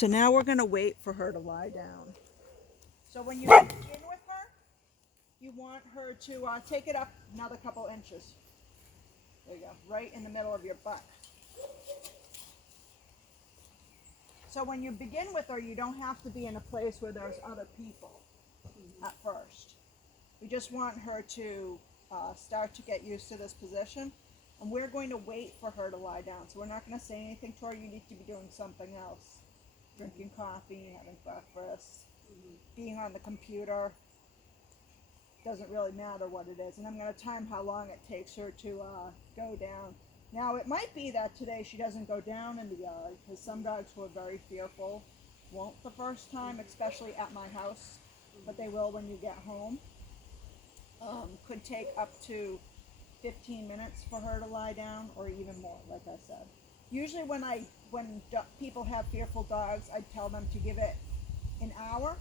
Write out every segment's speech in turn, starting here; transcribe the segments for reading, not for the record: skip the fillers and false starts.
So now we're going to wait for her to lie down. So when you begin with her, you want her to take it up another couple inches. There you go, right in the middle of your butt. So when you begin with her, you don't have to be in a place where there's other people at first. We just want her to start to get used to this position. And we're going to wait for her to lie down. So we're not going to say anything to her. You need to be doing something else. Drinking coffee, having breakfast, being on the computer. Doesn't really matter what it is. And I'm going to time how long it takes her to go down. Now, it might be that today she doesn't go down in the yard, because some dogs who are very fearful won't the first time, especially at my house, but they will when you get home. Could take up to 15 minutes for her to lie down, or even more, like I said. Usually when people have fearful dogs, I tell them to give it an hour,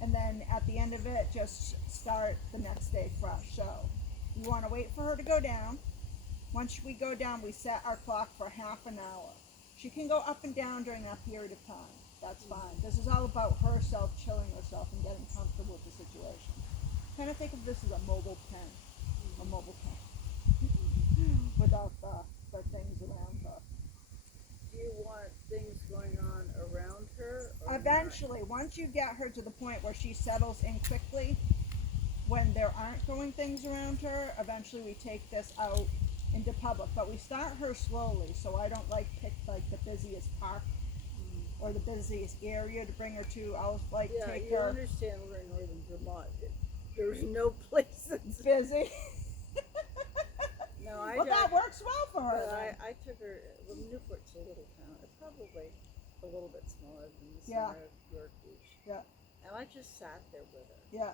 and then at the end of it, just start the next day fresh. So you want to wait for her to go down. Once we go down, we set our clock for half an hour. She can go up and down during that period of time. That's fine. This is all about herself, chilling herself, and getting comfortable with the situation. Kind of think of this as a mobile pen, a mobile pen, without the things around her. Do you want things going on around her? Or Eventually, once you get her to the point where she settles in quickly, when there aren't going things around her, eventually we take this out into public. But we start her slowly, so I don't pick the busiest park or the busiest area to bring her to. I'll take her. Understand we're in northern Vermont. There's no place that's Busy. No, Well, that works well for her. I took her. Well, Newport's a little town. It's probably a little bit smaller than the Yeah. center of York Beach. Yeah. And I just sat there with her. Yeah.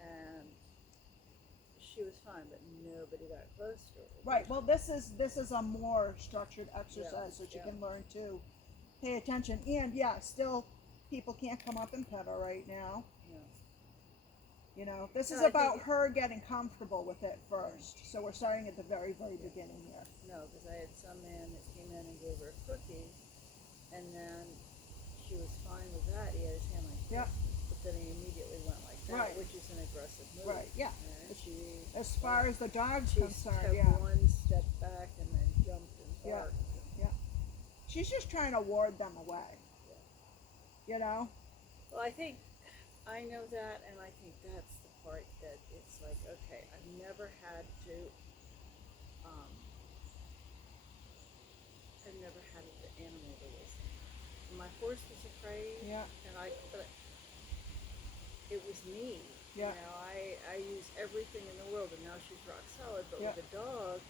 And she was fine, but nobody got close to her. Right. Well, this is a more structured exercise, so she Yeah. can learn to pay attention. And still, people can't come up and pet her right now. Yeah. You know, this is No, I about think- her getting comfortable with it first. So we're starting at the very, very beginning here. No, because I had some man that came in and gave her a cookie, and then she was fine with that. He had his hand like this, Yeah. but then he immediately went like that, Right. which is an aggressive move. Right. Yeah. And she, As far as the dog's she concerned, took yeah. one step back and then jumped and Yeah. barked. She's just trying to ward them away. You know? Well, I think I know that, and I think that's the part that it's like, okay, I've never had to, I've never had an animal to listen. My horse was afraid, Yeah. and but it was me. Yeah. You know, I use everything in the world, and now she's rock solid. But Yeah. with a dog,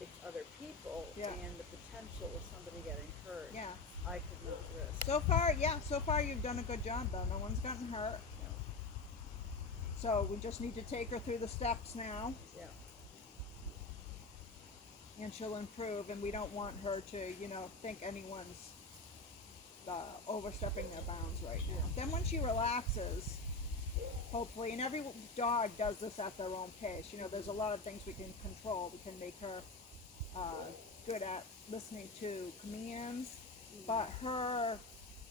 it's other people, Yeah. and the potential of somebody getting hurt. Yeah. I could not risk. So far you've done a good job though. No one's gotten hurt. No. So we just need to take her through the steps now. Yeah. And she'll improve, and we don't want her to, think anyone's overstepping their bounds right now. Then when she relaxes, hopefully, and every dog does this at their own pace. There's a lot of things we can control. We can make her good at listening to commands, but her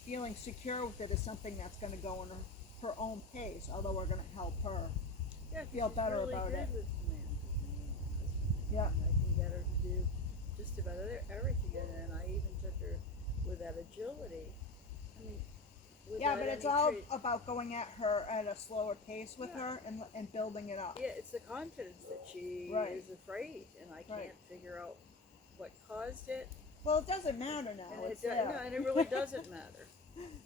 feeling secure with it is something that's going to go in her own pace, although we're going to help her. Yeah, feel she's better really about good it. with commands with me and my husband. Yeah. And I can get her to do just about everything, and then I even took her with that agility. I mean, Yeah, without but it's any all tra- about going at her at a slower pace with Yeah. her and building it up. Yeah, it's the confidence that she Right. is afraid, and I Right. can't figure out what caused it. Well, it doesn't matter now. And It's no, there. and it really doesn't matter.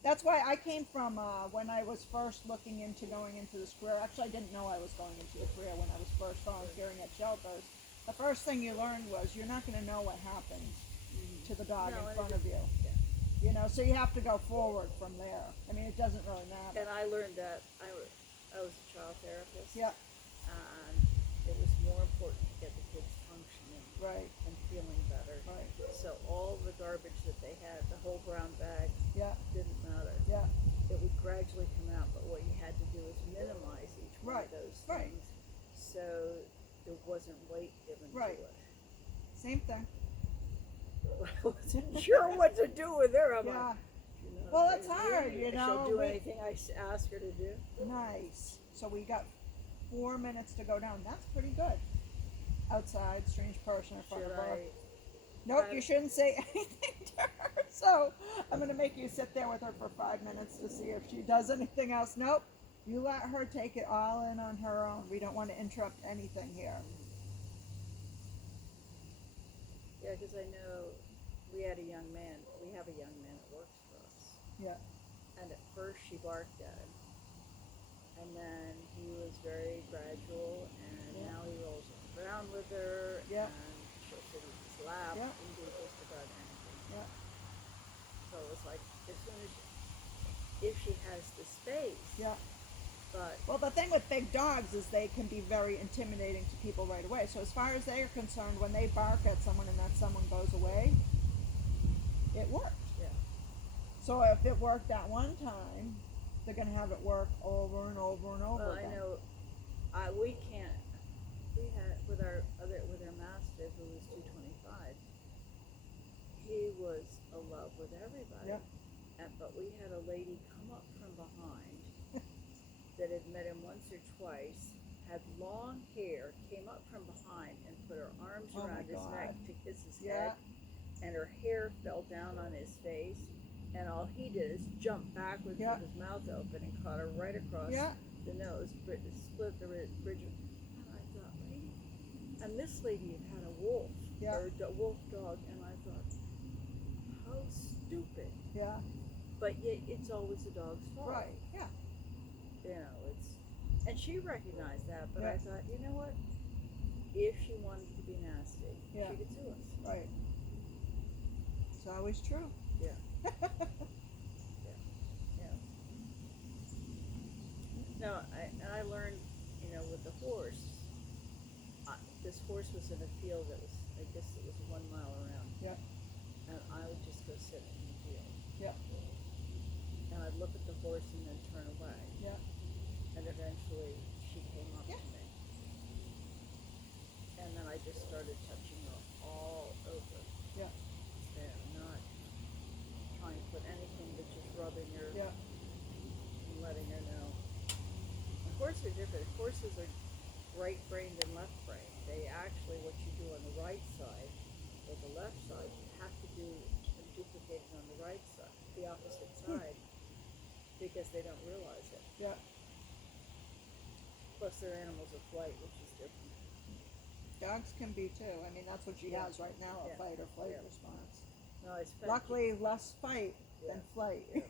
That's why I came from when I was first looking into going into this career. Actually, I didn't know I was going into the career when I was first volunteering at shelters. The first thing you learned was you're not going to know what happens to the dog No, in and front it of you. So you have to go forward from there. I mean, it doesn't really matter. And I learned that I was a child therapist. Yeah, And it was more important to get the kids functioning right, and feeling better. right. So all the garbage that they had, the whole brown bag, Yeah, didn't matter. yeah, It would gradually come out, but what you had to do is minimize each one Right, of those right. things, so there wasn't weight given Right. to it. same thing. I wasn't sure what to do with her. I'm Yeah. like, Well, it's hard, Really? you know. She'll do anything I ask her to do. Nice. So we got 4 minutes to go down. That's pretty good. Outside, strange person in front Should of her. I? Nope, you shouldn't say anything to her. So I'm gonna make you sit there with her for 5 minutes to see if she does anything else. Nope. You let her take it all in on her own. We don't want to interrupt anything here. Yeah, because I know we have a young man that works for us. Yeah. And at first she barked at him. And then he was very gradual, and now he rolls around with her, Yeah. and she'll sit in his lap Yeah. and do just about anything. Yeah. So it was like, as soon as, if she has the space, Yeah. but Well, the thing with big dogs is they can be very intimidating to people right away. So as far as they are concerned, when they bark at someone and that someone goes away, it worked. yeah, So if it worked that one time, they're gonna have it work over and over and over well, again. I know, we can't, we had, with our mastiff, who was 225, he was in love with everybody. Yeah. But we had a lady come up from behind that had met him once or twice, had long hair, came up from behind and put her arms Oh my around his neck God. to kiss his Yeah. head, and her hair fell down on his face, and all he did is jump backwards Yeah. with his mouth open and caught her right across Yeah. the nose, split the bridge. And I thought, lady, and this lady had had a wolf, Yeah. or a wolf dog, and I thought, how stupid. Yeah. But yet, it's always the dog's fault. Right. Yeah. You know, and she recognized that, but Yeah. I thought, you know what? If she wanted to be nasty, Yeah. she could sue us. Right. It's always true. Yeah. Yeah. No, I learned, with the horse, this horse was in a field that was, I guess it was 1 mile around. Yeah. And I would just go sit in the field. Yeah. And I'd look at the horse and then turn away. Yeah. And eventually she came up Yeah. to me. And then I just started touching her all over. Yeah. There, not trying to put anything, but just rubbing her Yeah. and letting her know. And horses are different. Horses are right-brained and left-brained. They actually, what you do on the right side or the left side, you have to do and duplicate it on the right side, the opposite side, because they don't realize it. Yeah. Plus, they're animals of flight, which is different. Dogs can be too. I mean, that's what she Yeah. has right now, a Yeah. fight or flight Yeah. response. No, I spent. Luckily, less fight than Yeah. flight. Yeah.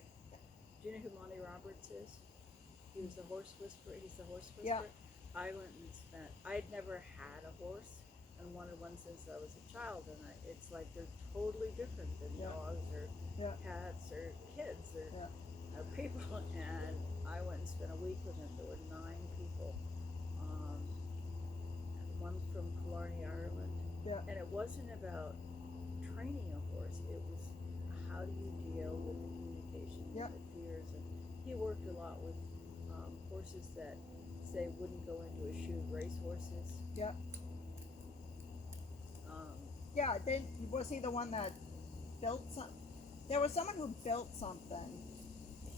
Do you know who Monty Roberts is? He was the horse whisperer. He's the horse whisperer. Yeah. I went and spent. I had never had a horse, and wanted one since I was a child. And it's like they're totally different than Yeah. dogs or Yeah. cats or kids or Yeah. people. And I went and spent a week with him. There were 9 people. One from Killarney, Ireland. Yeah. And it wasn't about training a horse. It was how do you deal with the communication Yeah. and the fears. And he worked a lot with horses that say wouldn't go into a shoe, race horses. Yeah. Yeah. Then was he the one that built some? There was someone who built something.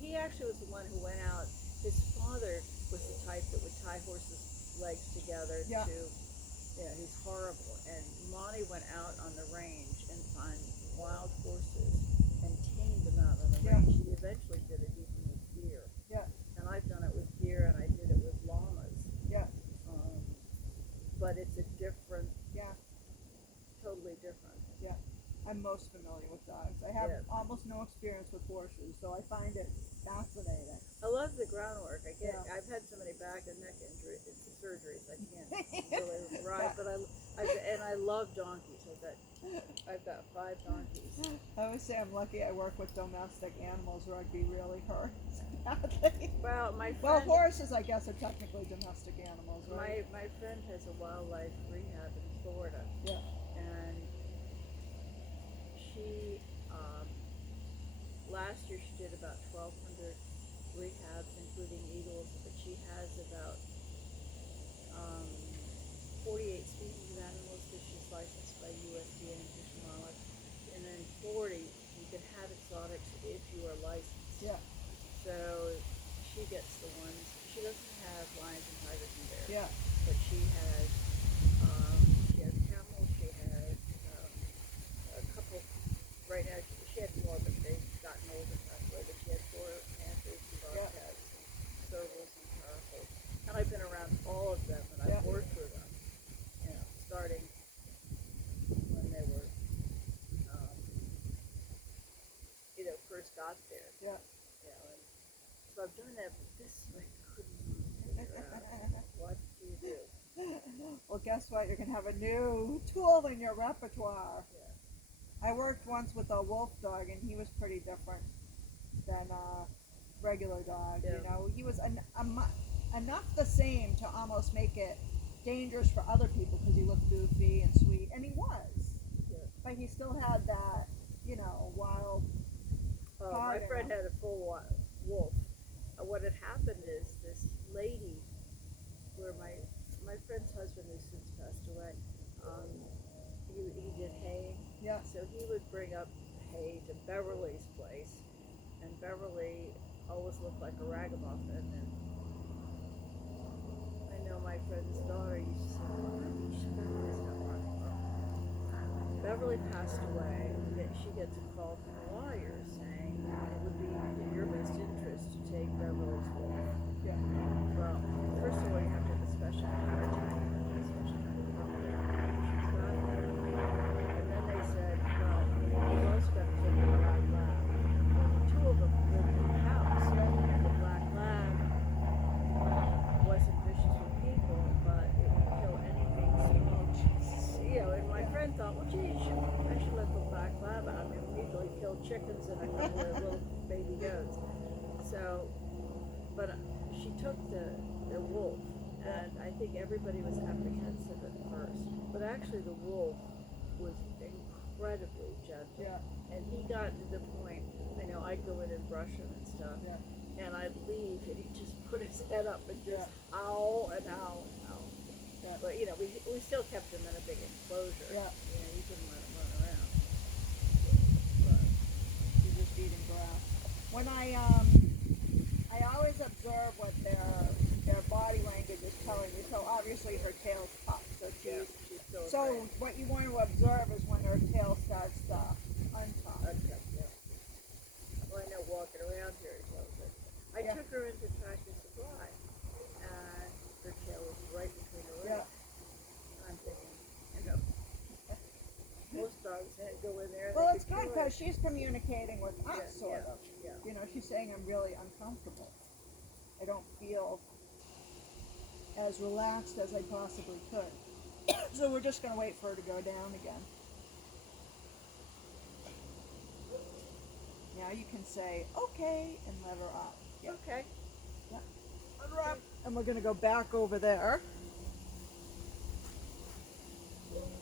He actually was the one who went out. His father was the type that would tie horses' legs together Yeah. to. Yeah, he's horrible. And Monty went out on the range and found wild horses and tamed them out on the Yeah. range. He eventually did it even with deer. Yeah. And I've done it with deer, and I did it with llamas. Yeah. But it's a different, Yeah. totally different. I'm most familiar with dogs. I have Yeah. almost no experience with horses, so I find it fascinating. I love the groundwork. Yeah. I've had so many back and neck surgeries. I can't really ride, but I love donkeys. I've got 5 donkeys. I always say I'm lucky I work with domestic animals, rugby really hurts badly. Well, my Well, friend, horses, I guess, are technically domestic animals, right? my friend has a wildlife rehab in Florida. Yeah. And she, last year she did about 1,200 rehabs, including eagles, but she has about 48 species of animals that she's licensed by USDA and Fish and Wildlife. And then 40, you can have exotics if you are licensed out there. Yeah. You know, and so I've done that, but this I couldn't really figure out. What do you do? Well, guess what? You're gonna have a new tool in your repertoire. Yeah. I worked once with a wolf dog, and he was pretty different than a regular dog. Yeah. You know, he was enough the same to almost make it dangerous for other people because he looked goofy and sweet, and he was. Yeah. But he still had that, you know, wild. My Fire. friend had a full wolf. What had happened is this lady, where my friend's husband, who's since passed away, he did haying. Yeah. So he would bring up hay to Beverly's place, and Beverly always looked like a ragamuffin. And I know my friend's daughter used to say, "She Beverly's not ragamuffin." Beverly passed away, and then she gets a call from a lawyer saying it would be in your best interest to take Beverly's wolf. Yeah. Well, first of all, you have to have a special carriage, a special kind of property. She's got that. And then they said, well, you've also got to take the black lab. Two of them lived in the house. And the black lab wasn't vicious with people, but it would kill anything small. You know, and my friend thought, well, gee, I should let the black lab out. I mean, we usually kill chickens and a couple of little baby goats. So, but she took the wolf, and I think everybody was apprehensive at first. But actually, the wolf was incredibly gentle. Yeah. And he got to the point, I know I'd go in and brush him and stuff, Yeah. and I'd leave, and he'd just put his head up and just Yeah. owl and owl and owl. Yeah. But, you know, we still kept him in a big enclosure. Yeah. You know, you couldn't let him run around. But, She's just eating grass. When I always observe what their body language is telling you. So obviously her tail's up, so yeah, she's. she's still So afraid. what you want to observe is when her tail starts to untuck. Okay, yeah. Well, I know walking around here, it tells it. I Yeah. took her into Tractor Supply, and her tail was right between her Yeah. legs. I'm thinking, you know, most dogs go in there. Well, they it's could good kill because it. she's communicating with us, Yeah, sort yeah, of. yeah. You know, she's saying I'm really uncomfortable. I don't feel as relaxed as I possibly could. So we're just going to wait for her to go down again. Now you can say, okay, and let her up. Yeah. Okay. And we're going to go back over there.